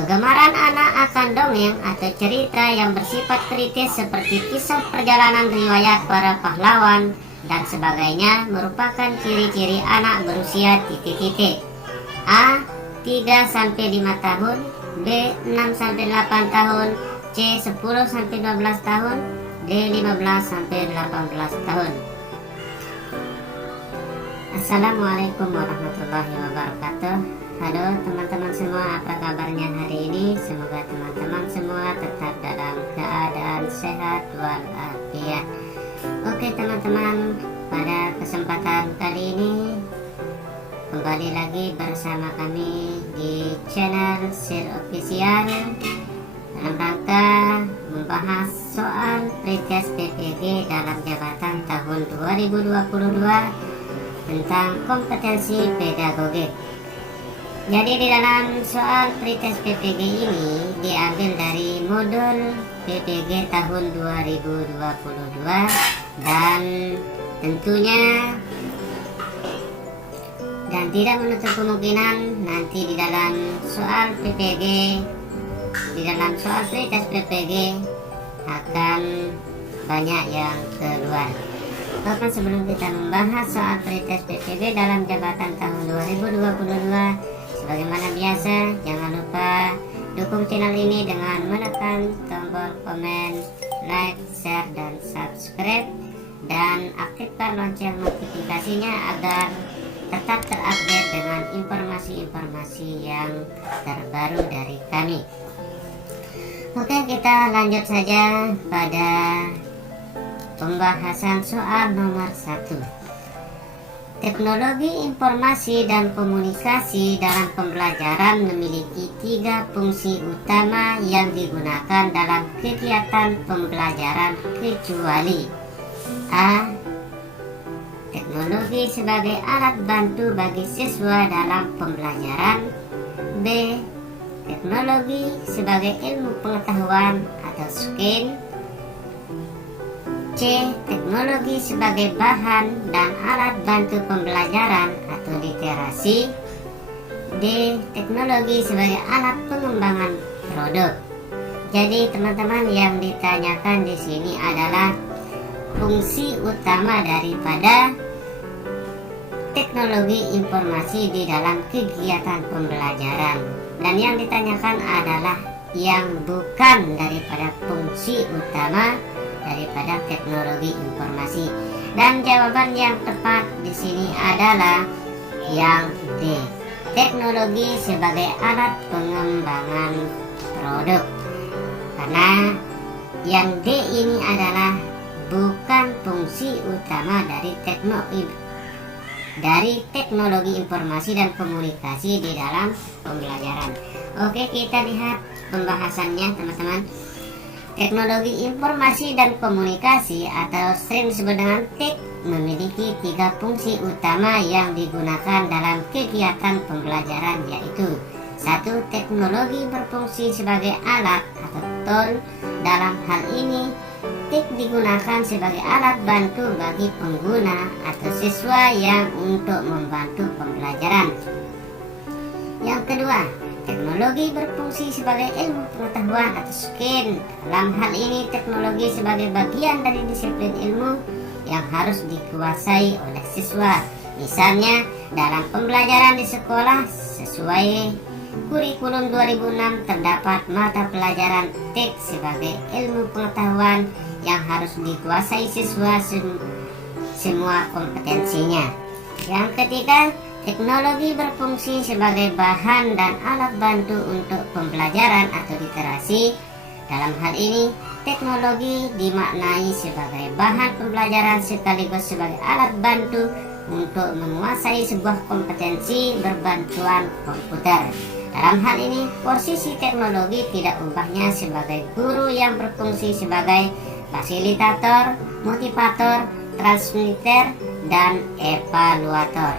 Kegemaran anak akan dongeng atau cerita yang bersifat kritis seperti kisah perjalanan riwayat para pahlawan dan sebagainya merupakan ciri-ciri anak berusia titik-titik. A. 3-5 tahun, B. 6-8 tahun, C. 10-12 tahun, D. 15-18 tahun. Assalamualaikum warahmatullahi wabarakatuh. Halo teman-teman semua, apa kabarnya hari ini? Semoga teman-teman semua tetap dalam keadaan sehat walafiat. Oke teman-teman, pada kesempatan kali ini kembali lagi bersama kami di channel Sir Official dalam rangka membahas soal pretest PPG dalam jabatan tahun 2022 tentang kompetensi pedagogik. Jadi di dalam soal pretest PPG ini diambil dari modul PPG tahun 2022 dan tentunya dan tidak menutup kemungkinan nanti di dalam soal PPG, di dalam soal pretest PPG akan banyak yang keluar. Bahkan sebelum kita membahas soal pretest PPG dalam jabatan tahun 2022, sebagaimana biasa, jangan lupa dukung channel ini dengan menekan tombol komen, like, share, dan subscribe, dan aktifkan lonceng notifikasinya agar tetap terupdate dengan informasi-informasi yang terbaru dari kami. Oke, kita lanjut saja pada pembahasan soal nomor 1. Teknologi informasi dan komunikasi dalam pembelajaran memiliki 3 fungsi utama yang digunakan dalam kegiatan pembelajaran kecuali A. Teknologi sebagai alat bantu bagi siswa dalam pembelajaran, B. Teknologi sebagai ilmu pengetahuan atau skill, C. Teknologi sebagai bahan dan alat bantu pembelajaran atau literasi, D. Teknologi sebagai alat pengembangan produk. Jadi teman-teman, yang ditanyakan di sini adalah fungsi utama daripada teknologi informasi di dalam kegiatan pembelajaran, dan yang ditanyakan adalah yang bukan daripada fungsi utama daripada teknologi informasi, dan jawaban yang tepat di sini adalah yang D, teknologi sebagai alat pengembangan produk. Karena yang D ini adalah bukan fungsi utama dari teknologi informasi dan komunikasi di dalam pembelajaran. Oke, kita lihat pembahasannya teman-teman. Teknologi informasi dan komunikasi atau sering disebut dengan TIK memiliki 3 fungsi utama yang digunakan dalam kegiatan pembelajaran, yaitu 1. Teknologi berfungsi sebagai alat atau tool. Dalam hal ini TIK digunakan sebagai alat bantu bagi pengguna atau siswa yang untuk membantu pembelajaran. Yang kedua, teknologi berfungsi sebagai ilmu pengetahuan atau skill. Dalam hal ini teknologi sebagai bagian dari disiplin ilmu yang harus dikuasai oleh siswa. Misalnya dalam pembelajaran di sekolah sesuai kurikulum 2006 terdapat mata pelajaran TIK sebagai ilmu pengetahuan yang harus dikuasai siswa semua kompetensinya. Yang ketiga, teknologi berfungsi sebagai bahan dan alat bantu untuk pembelajaran atau literasi. Dalam hal ini, teknologi dimaknai sebagai bahan pembelajaran sekaligus sebagai alat bantu untuk menguasai sebuah kompetensi berbantuan komputer. Dalam hal ini, posisi teknologi tidak ubahnya sebagai guru yang berfungsi sebagai fasilitator, motivator, transmitter, dan evaluator.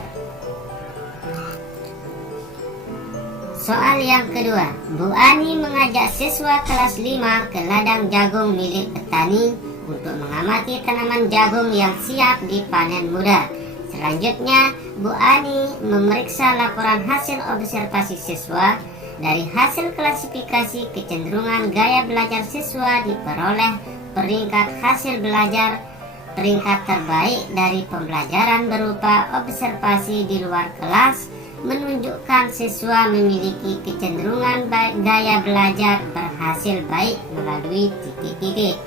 Soal yang kedua, Bu Ani mengajak siswa kelas 5 ke ladang jagung milik petani untuk mengamati tanaman jagung yang siap dipanen muda. Selanjutnya, Bu Ani memeriksa laporan hasil observasi siswa Dari hasil klasifikasi kecenderungan gaya belajar siswa diperoleh peringkat hasil belajar. Peringkat terbaik dari pembelajaran berupa observasi di luar kelas menunjukkan siswa memiliki kecenderungan gaya belajar berhasil baik melalui titik-titik.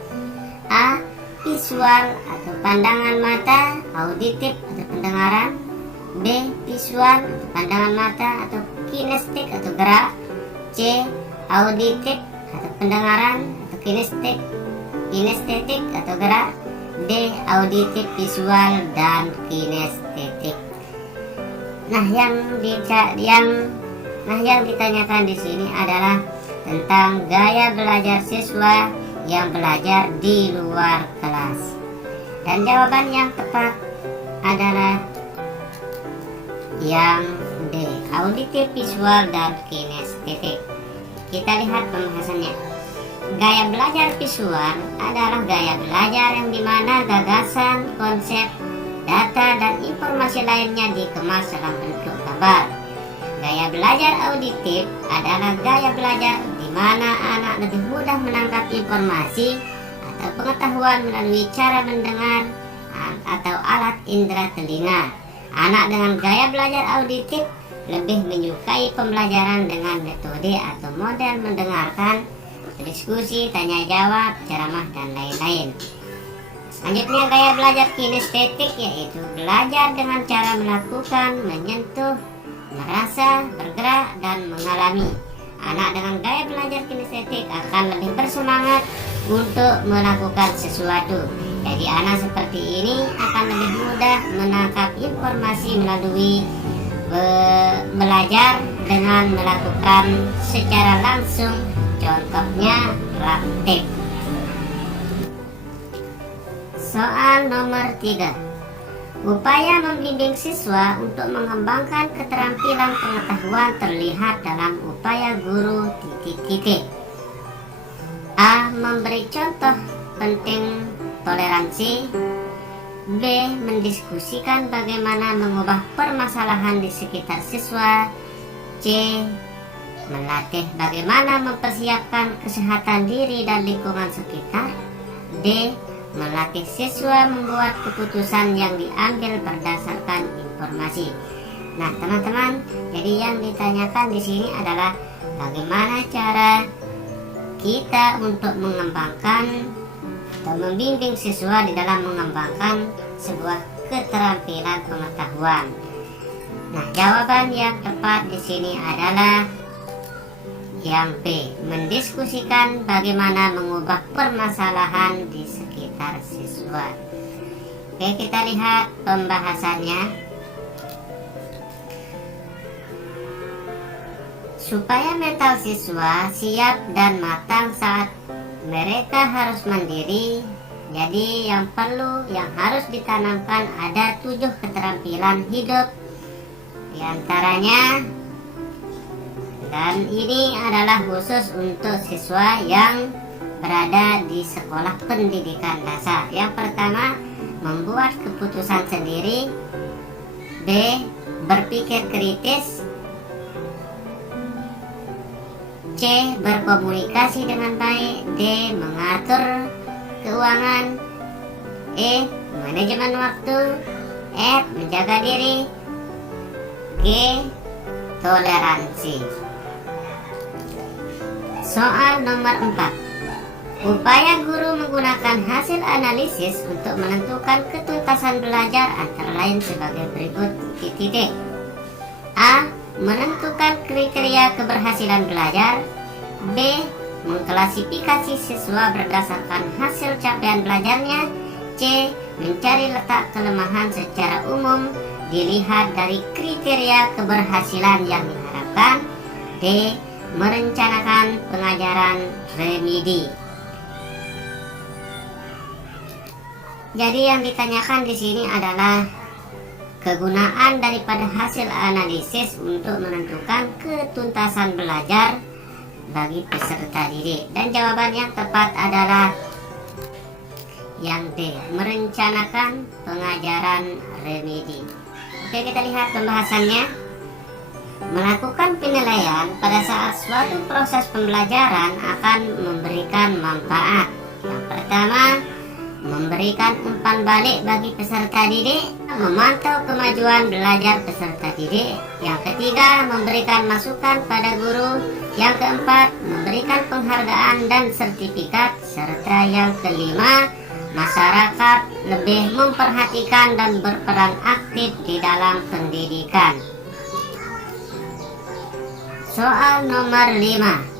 A. Visual atau pandangan mata, auditif atau pendengaran. B. Visual atau pandangan mata atau kinestik atau gerak. C. Auditif atau pendengaran atau kinestetik atau gerak. D. Auditif, visual, dan kinestetik. Nah, yang ditanyakan di sini adalah tentang gaya belajar siswa yang belajar di luar kelas. Dan jawaban yang tepat adalah yang D, auditif, visual, dan kinestetik. Kita lihat pembahasannya. Gaya belajar visual adalah gaya belajar yang dimana gagasan, konsep, data, dan informasi lainnya dikemas dalam bentuk gambar. Gaya belajar auditif adalah gaya belajar di mana anak lebih mudah menangkap informasi atau pengetahuan melalui cara mendengar atau alat indera telinga. Anak dengan gaya belajar auditif lebih menyukai pembelajaran dengan metode atau model mendengarkan, diskusi, tanya jawab, ceramah, dan lain-lain. Selanjutnya gaya belajar kinestetik, yaitu belajar dengan cara melakukan, menyentuh, merasa, bergerak, dan mengalami. Anak dengan gaya belajar kinestetik akan lebih bersemangat untuk melakukan sesuatu. Jadi anak seperti ini akan lebih mudah menangkap informasi melalui belajar dengan melakukan secara langsung, contohnya praktik. Soal nomor 3. Upaya membimbing siswa untuk mengembangkan keterampilan pengetahuan terlihat dalam upaya guru titik-titik. A. Memberi contoh penting toleransi. B. Mendiskusikan bagaimana mengubah permasalahan di sekitar siswa. C. Melatih bagaimana mempersiapkan kesehatan diri dan lingkungan sekitar. D. Melatih siswa membuat keputusan yang diambil berdasarkan informasi. Nah, teman-teman, jadi yang ditanyakan di sini adalah bagaimana cara kita untuk mengembangkan atau membimbing siswa di dalam mengembangkan sebuah keterampilan pengetahuan. Nah, jawaban yang tepat di sini adalah yang B, mendiskusikan bagaimana mengubah permasalahan di sekitar siswa. Oke, kita lihat pembahasannya. Supaya mental siswa siap dan matang saat mereka harus mandiri, jadi yang harus ditanamkan ada 7 keterampilan hidup. Di antaranya, dan ini adalah khusus untuk siswa yang berada di sekolah pendidikan dasar. Yang pertama, membuat keputusan sendiri. B. Berpikir kritis. C. Berkomunikasi dengan baik. D. Mengatur keuangan. E. Manajemen waktu. F. Menjaga diri. G. Toleransi. Soal nomor 4. Upaya guru menggunakan hasil analisis untuk menentukan ketuntasan belajar antara lain sebagai berikut titik-titik. A. Menentukan kriteria keberhasilan belajar. B. Mengklasifikasi siswa berdasarkan hasil capaian belajarnya. C. Mencari letak kelemahan secara umum dilihat dari kriteria keberhasilan yang diharapkan. D. Merencanakan pengajaran remedi. Jadi yang ditanyakan di sini adalah kegunaan daripada hasil analisis untuk menentukan ketuntasan belajar bagi peserta didik. Dan jawaban yang tepat adalah yang D, merencanakan pengajaran remedi. Oke, kita lihat pembahasannya. Melakukan penilaian pada saat suatu proses pembelajaran akan memberikan manfaat. Yang pertama, memberikan umpan balik bagi peserta didik, memantau kemajuan belajar peserta didik. Yang ketiga, memberikan masukan pada guru. Yang keempat, memberikan penghargaan dan sertifikat. Serta yang kelima, masyarakat lebih memperhatikan dan berperan aktif di dalam pendidikan. Soal nomor 5.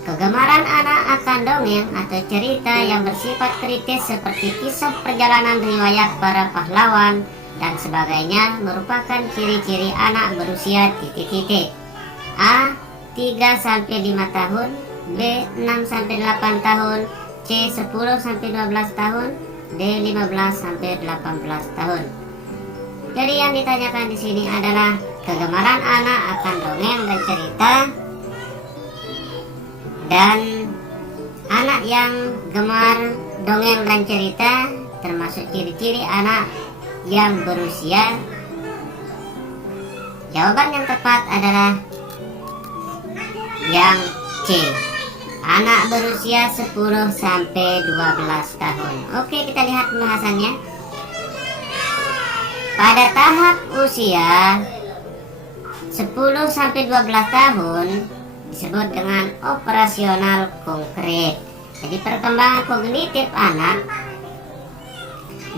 Kegemaran anak akan dongeng atau cerita yang bersifat kritis seperti kisah perjalanan riwayat para pahlawan dan sebagainya merupakan ciri-ciri anak berusia titik-titik. A. 3-5 tahun, B. 6-8 tahun, C. 10-12 tahun, D. 15-18 tahun. Jadi yang ditanyakan di sini adalah kegemaran anak akan dongeng dan cerita, dan anak yang gemar dongeng dan cerita termasuk ciri-ciri anak yang berusia. Jawaban yang tepat adalah yang C, anak berusia 10-12 tahun. Oke, kita lihat pembahasannya. Pada tahap usia 10-12 tahun disebut dengan operasional konkret. Jadi perkembangan kognitif anak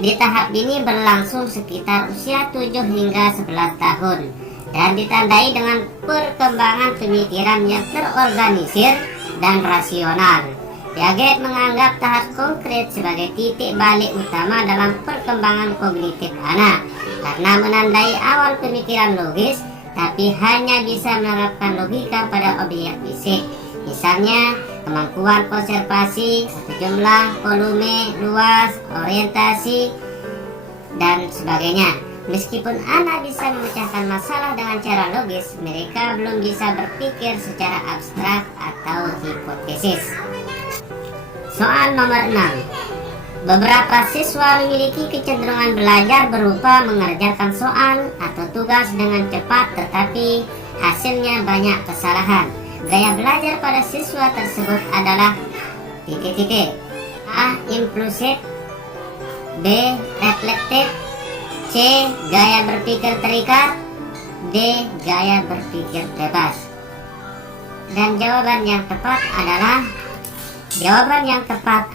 di tahap ini berlangsung sekitar usia 7 hingga 11 tahun dan ditandai dengan perkembangan pemikiran yang terorganisir dan rasional. Piaget menganggap tahap konkret sebagai titik balik utama dalam perkembangan kognitif anak karena menandai awal pemikiran logis, tapi hanya bisa menerapkan logika pada objek fisik. Misalnya, kemampuan konservasi, jumlah, volume, luas, orientasi, dan sebagainya. Meskipun anak bisa memecahkan masalah dengan cara logis, mereka belum bisa berpikir secara abstrak atau hipotesis. Soal nomor 6. Beberapa siswa memiliki kecenderungan belajar berupa mengerjakan soal atau tugas dengan cepat tetapi hasilnya banyak kesalahan. Gaya belajar pada siswa tersebut adalah titik-titik. A. Impulsif, B. Reflektif, C. Gaya berpikir terikat, D. Gaya berpikir bebas. Dan jawaban yang tepat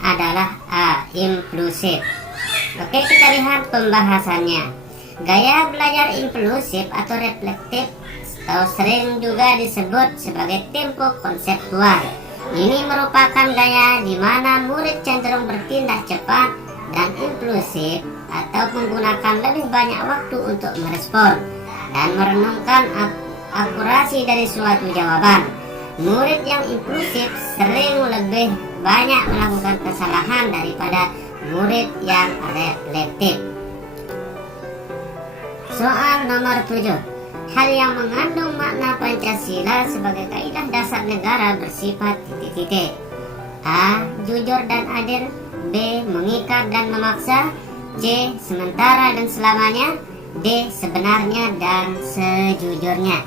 adalah A. Impulsif. Oke, kita lihat pembahasannya. Gaya belajar impulsif atau reflektif atau sering juga disebut sebagai tempo konseptual. Ini merupakan gaya di mana murid cenderung bertindak cepat dan impulsif atau menggunakan lebih banyak waktu untuk merespon dan merenungkan akurasi dari suatu jawaban. Murid yang impulsif sering lebih banyak melakukan kesalahan daripada murid yang reflektif. Soal nomor 7. Hal yang mengandung makna Pancasila sebagai kaidah dasar negara bersifat titik-titik. A. Jujur dan adil, B. Mengikat dan memaksa, C. Sementara dan selamanya, D. Sebenarnya dan sejujurnya.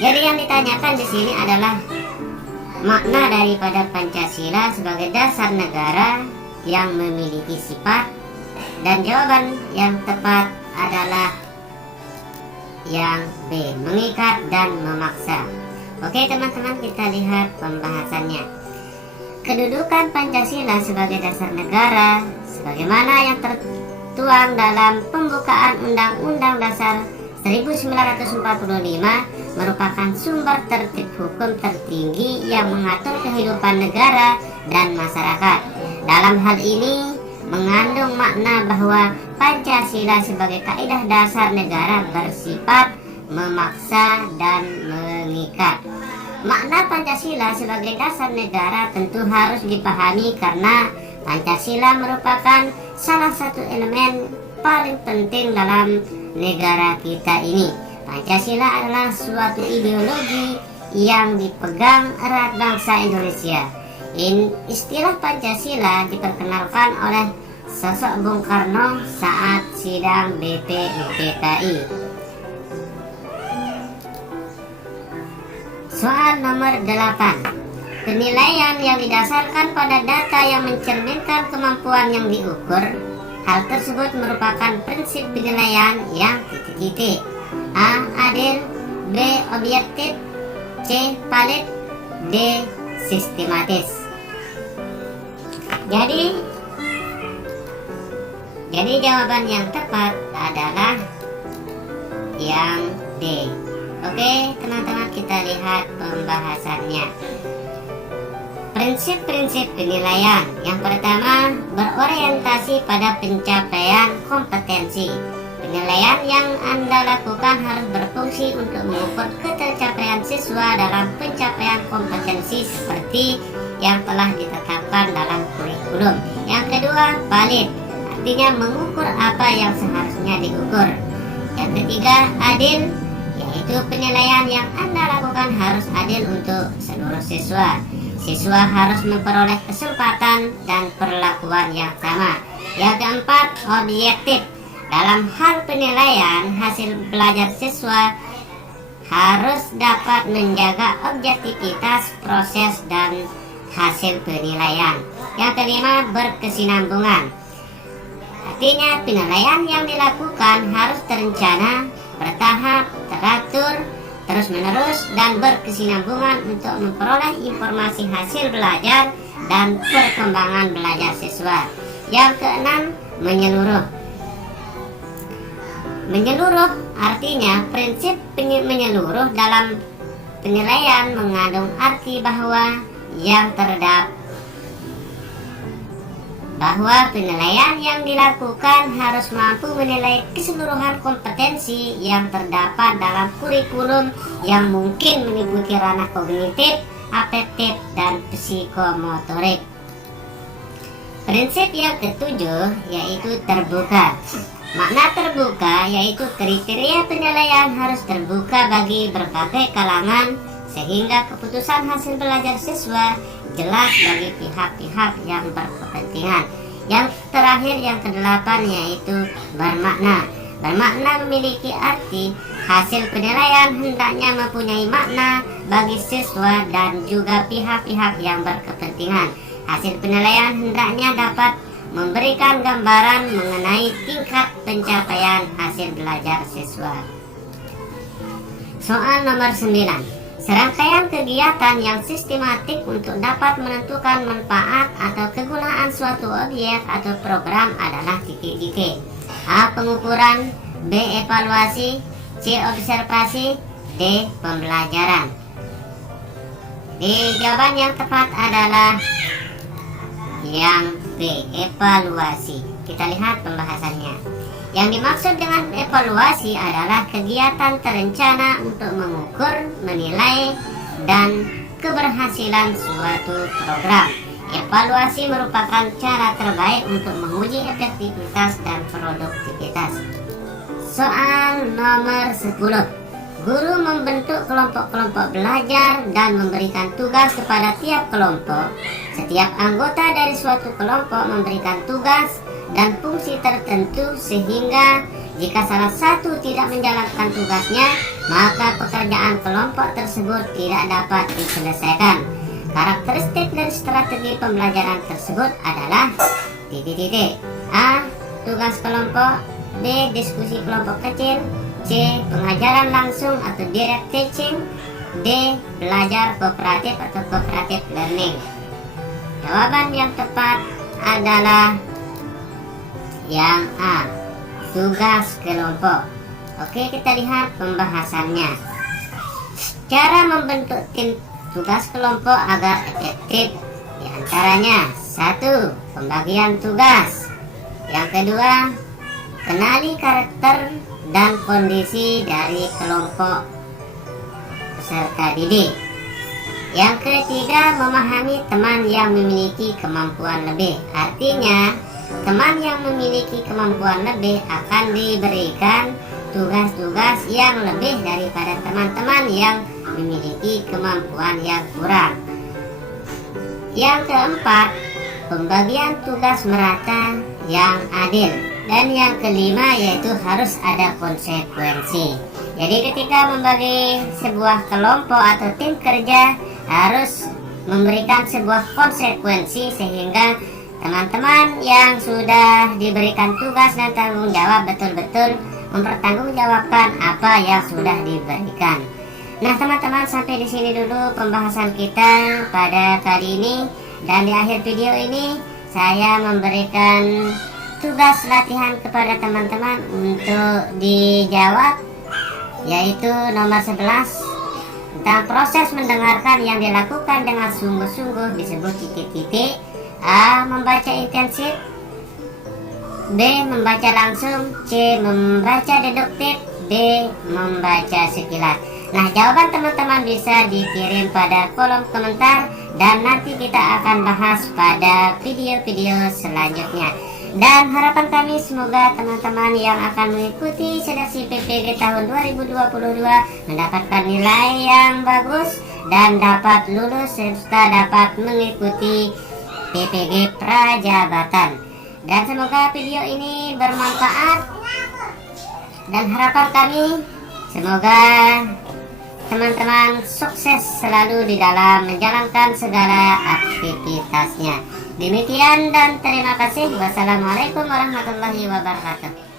Jadi yang ditanyakan di sini adalah makna daripada Pancasila sebagai dasar negara yang memiliki sifat, dan jawaban yang tepat adalah yang B. Mengikat dan memaksa. Oke teman-teman, kita lihat pembahasannya. Kedudukan Pancasila sebagai dasar negara sebagaimana yang tertuang dalam pembukaan Undang-Undang Dasar 1945 merupakan sumber tertib hukum tertinggi yang mengatur kehidupan negara dan masyarakat. Dalam hal ini mengandung makna bahwa Pancasila sebagai kaidah dasar negara bersifat memaksa dan mengikat. Makna Pancasila sebagai dasar negara tentu harus dipahami karena Pancasila merupakan salah satu elemen paling penting dalam negara kita ini. Pancasila adalah suatu ideologi yang dipegang erat bangsa Indonesia. Istilah Pancasila diperkenalkan oleh sosok Bung Karno saat sidang BPUPKI. Soal nomor 8. Penilaian yang didasarkan pada data yang mencerminkan kemampuan yang diukur. Hal tersebut merupakan prinsip penilaian yang titik-titik. A. Adil, B. Objektif, C. Valid, D. Sistematis. Jadi jawaban yang tepat adalah yang D. Oke, teman-teman, kita lihat pembahasannya. Prinsip-prinsip penilaian. Yang pertama, berorientasi pada pencapaian kompetensi. Penilaian yang Anda lakukan harus berfungsi untuk mengukur ketercapaian siswa dalam pencapaian kompetensi seperti yang telah ditetapkan dalam kurikulum. Yang kedua, valid, artinya mengukur apa yang seharusnya diukur. Yang ketiga, adil, yaitu penilaian yang Anda lakukan harus adil untuk seluruh siswa. Siswa harus memperoleh kesempatan dan perlakuan yang sama. Yang keempat, objektif. Dalam hal penilaian, hasil belajar siswa harus dapat menjaga objektivitas proses dan hasil penilaian. Yang kelima, berkesinambungan. Artinya penilaian yang dilakukan harus terencana, bertahap, teratur, terus-menerus, dan berkesinambungan untuk memperoleh informasi hasil belajar dan perkembangan belajar siswa. Yang keenam, menyeluruh. Menyeluruh artinya prinsip menyeluruh dalam penilaian mengandung arti bahwa penilaian yang dilakukan harus mampu menilai keseluruhan kompetensi yang terdapat dalam kurikulum yang mungkin meliputi ranah kognitif, afektif, dan psikomotorik. Prinsip yang ketujuh yaitu terbuka. Makna terbuka yaitu kriteria penilaian harus terbuka bagi berbagai kalangan sehingga keputusan hasil belajar siswa jelas bagi pihak-pihak yang berkepentingan. Yang terakhir, yang kedelapan, yaitu bermakna. Bermakna memiliki arti hasil penilaian hendaknya mempunyai makna bagi siswa dan juga pihak-pihak yang berkepentingan. Hasil penilaian hendaknya dapat memberikan gambaran mengenai tingkat pencapaian hasil belajar siswa. Soal nomor 9. Serangkaian kegiatan yang sistematik untuk dapat menentukan manfaat atau kegunaan suatu objek atau program adalah titik-titik. A. Pengukuran, B. Evaluasi, C. Observasi, D. Pembelajaran. Jawaban yang tepat adalah yang B. Evaluasi. Kita lihat pembahasannya. Yang dimaksud dengan evaluasi adalah kegiatan terencana untuk mengukur, menilai, dan keberhasilan suatu program. Evaluasi merupakan cara terbaik untuk menguji efektivitas dan produktivitas. Soal nomor 10. Guru membentuk kelompok-kelompok belajar dan memberikan tugas kepada tiap kelompok. Setiap anggota dari suatu kelompok memberikan tugas dan fungsi tertentu sehingga jika salah satu tidak menjalankan tugasnya, maka pekerjaan kelompok tersebut tidak dapat diselesaikan. Karakteristik dari strategi pembelajaran tersebut adalah titik-titik. A. Tugas kelompok, B. Diskusi kelompok kecil, C. Pengajaran langsung atau direct teaching, D. Belajar kooperatif atau cooperative learning. Jawaban yang tepat adalah yang A. Tugas kelompok. Oke, kita lihat pembahasannya. Cara membentuk tim tugas kelompok agar efektif diantaranya: 1. Pembagian tugas. Yang kedua, kenali karakter dan kondisi dari kelompok peserta didik. Yang ketiga, memahami teman yang memiliki kemampuan lebih. Artinya, teman yang memiliki kemampuan lebih akan diberikan tugas-tugas yang lebih daripada teman-teman yang memiliki kemampuan yang kurang. Yang keempat, pembagian tugas merata yang adil. Dan yang kelima yaitu harus ada konsekuensi. Jadi ketika membagi sebuah kelompok atau tim kerja harus memberikan sebuah konsekuensi sehingga teman-teman yang sudah diberikan tugas dan tanggung jawab betul-betul mempertanggungjawabkan apa yang sudah diberikan. Nah teman-teman, sampai di sini dulu pembahasan kita pada kali ini, dan di akhir video ini saya memberikan tugas latihan kepada teman-teman untuk dijawab, yaitu nomor 11 tentang proses mendengarkan yang dilakukan dengan sungguh-sungguh disebut titik-titik. A. Membaca intensif, B. Membaca langsung, C. Membaca deduktif, D. Membaca sekilas. Nah jawaban teman-teman bisa dikirim pada kolom komentar dan nanti kita akan bahas pada video-video selanjutnya. Dan harapan kami semoga teman-teman yang akan mengikuti seleksi PPG tahun 2022 mendapatkan nilai yang bagus dan dapat lulus serta dapat mengikuti PPG Prajabatan. Dan semoga video ini bermanfaat, dan harapan kami semoga teman-teman sukses selalu di dalam menjalankan segala aktivitasnya. Demikian dan terima kasih. Wassalamualaikum warahmatullahi wabarakatuh.